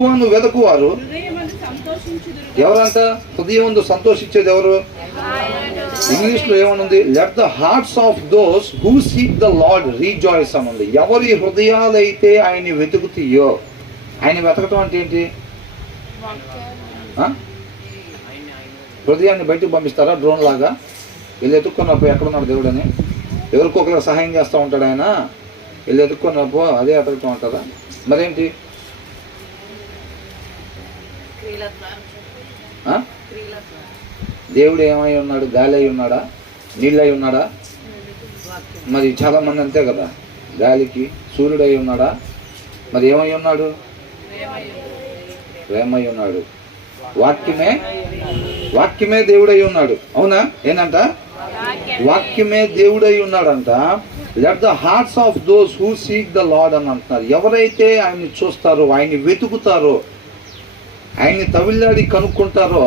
వెదకువారు ఎవరంట? హృదయమందు సంతోషించేది ఎవరు? ఇంగ్లీష్ లో ఏమనుంది? Let the hearts of those who seek the Lord rejoice అని ఉంది. ఎవరి హృదయాలైతే ఆయన్ని వెతుకుతాయో. ఆయన వెతకటం అంటే ఏంటి? హృదయాన్ని బయటకు పంపిస్తారా డ్రోన్ లాగా? వీళ్ళు ఎత్తుక్కున్నప్పుడు ఎక్కడున్నాడు దేవుడు అని ఎవరికొకరికి సహాయం చేస్తూ ఉంటాడు ఆయన. వీళ్ళు ఎత్తుక్కున్నప్పుడు అదే ఎతకటం అంటారా? మరేంటి? దేవుడు ఏమై ఉన్నాడు? గాలి అయి ఉన్నాడా? నీళ్ళు అయి ఉన్నాడా? మరి చాలా మంది అంతే కదా, గాలికి. సూర్యుడు అయి ఉన్నాడా? మరి ఏమై ఉన్నాడు? ప్రేమై ఉన్నాడు. వాక్యమే దేవుడై ఉన్నాడు. అవునా? ఏంటంట? వాక్యమే దేవుడై ఉన్నాడంట. Let the hearts of those who seek the lord అని అంటున్నారు. ఎవరైతే ఆయన్ని చూస్తారో, ఆయన్ని వెతుకుతారో, ఆయన్ని తవిల్లాడి కనుక్కుంటారో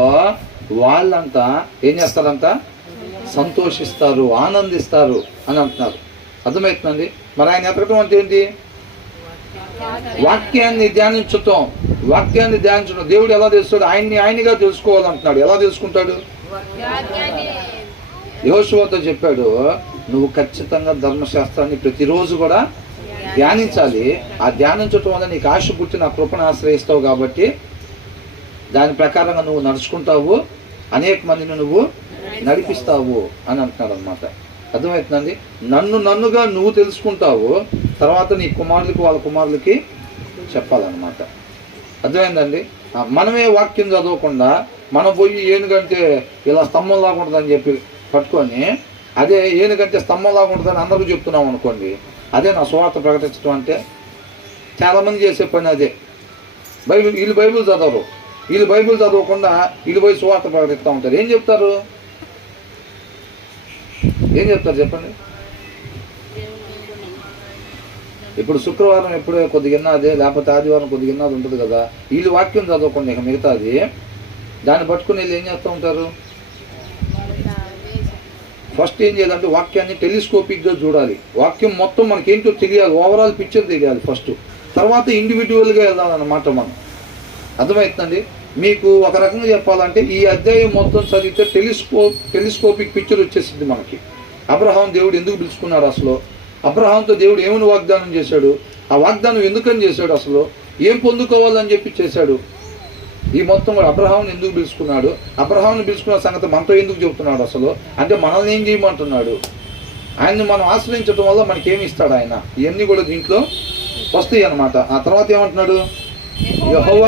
వాళ్ళంతా ఏం చేస్తారంట? సంతోషిస్తారు, ఆనందిస్తారు అని అంటున్నారు. అర్థమవుతుందండి? మరి ఆయన ఎతకటం అంటే ఏంటి? వాక్యాన్ని ధ్యానించటం. దేవుడు ఎలా తెలుస్తాడు? ఆయనగా తెలుసుకోవాలంటున్నాడు. ఎలా తెలుసుకుంటాడు? యెహోషువతో చెప్పాడు, నువ్వు ఖచ్చితంగా ధర్మశాస్త్రాన్ని ప్రతిరోజు కూడా ధ్యానించాలి. ఆ ధ్యానించటం వల్ల నీకు ఆశ పుట్టి నా కృపను ఆశ్రయిస్తావు కాబట్టి దాని ప్రకారంగా నువ్వు నడుచుకుంటావు, అనేక మందిని నువ్వు నడిపిస్తావు అని అంటున్నాడు అనమాట. అర్థమవుతుందండి? నన్నుగా నువ్వు తెలుసుకుంటావు, తర్వాత నీ కుమారులకి వాళ్ళ కుమారులకి చెప్పాలన్నమాట. అర్థమైందండి? మనమే వాక్యం చదవకుండా మనం పోయి ఏనుగంటే ఇలా స్తంభం లాగా ఉంటుందని చెప్పి పట్టుకొని, అదే ఏనుగంటే స్తంభం లాగా ఉంటుందని అందరికీ చెప్తున్నాం అనుకోండి, అదే నా సువార్త ప్రకటించడం అంటే. చాలామంది చేసే పని అదే. వీళ్ళు బైబిల్ చదవరు. వీళ్ళు బైబిల్ చదవకుండా వీళ్ళు పోయి సువార్త ప్రకటిస్తూ ఉంటారు. ఏం చెప్తారు చెప్పండి? ఇప్పుడు శుక్రవారం ఎప్పుడో కొద్దిగా అదే, లేకపోతే ఆదివారం కొద్దిగా అది ఉంటుంది కదా. వీళ్ళు వాక్యం చదవకుండా ఇక మిగతాది దాన్ని పట్టుకుని వీళ్ళు ఏం చేస్తూ ఉంటారు? ఫస్ట్ ఏం చేయాలంటే వాక్యాన్ని టెలిస్కోపిక్గా చూడాలి. వాక్యం మొత్తం మనకేంటో తెలియాలి, ఓవరాల్ పిక్చర్ తెలియాలి ఫస్ట్. తర్వాత ఇండివిజువల్గా వెళ్ళాలన్నమాట మనం. అర్థమవుతుందండి? మీకు ఒక రకంగా చెప్పాలంటే ఈ అధ్యాయం మొత్తం చదివితే టెలిస్కోపిక్ పిక్చర్ వచ్చేసింది మనకి. అబ్రహాం దేవుడు ఎందుకు పిలుచుకున్నాడు? అసలు అబ్రహాంతో దేవుడు ఏమని వాగ్దానం చేశాడు? ఆ వాగ్దానం ఎందుకని చేశాడు? అసలు ఏం పొందుకోవాలని చెప్పి చేశాడు? ఈ మొత్తం కూడా అబ్రహాంని ఎందుకు పిలుచుకున్నాడు? అబ్రహాంని పిలుచుకున్న సంగతి మనతో ఎందుకు చెబుతున్నాడు? అసలు అంటే మనల్ని ఏం చేయమంటున్నాడు? ఆయన్ని మనం ఆశ్రయించడం వల్ల మనకేమి ఇస్తాడు ఆయన? ఇవన్నీ కూడా దీంట్లో వస్తాయి అన్నమాట. ఆ తర్వాత ఏమంటున్నాడు? యెహోవా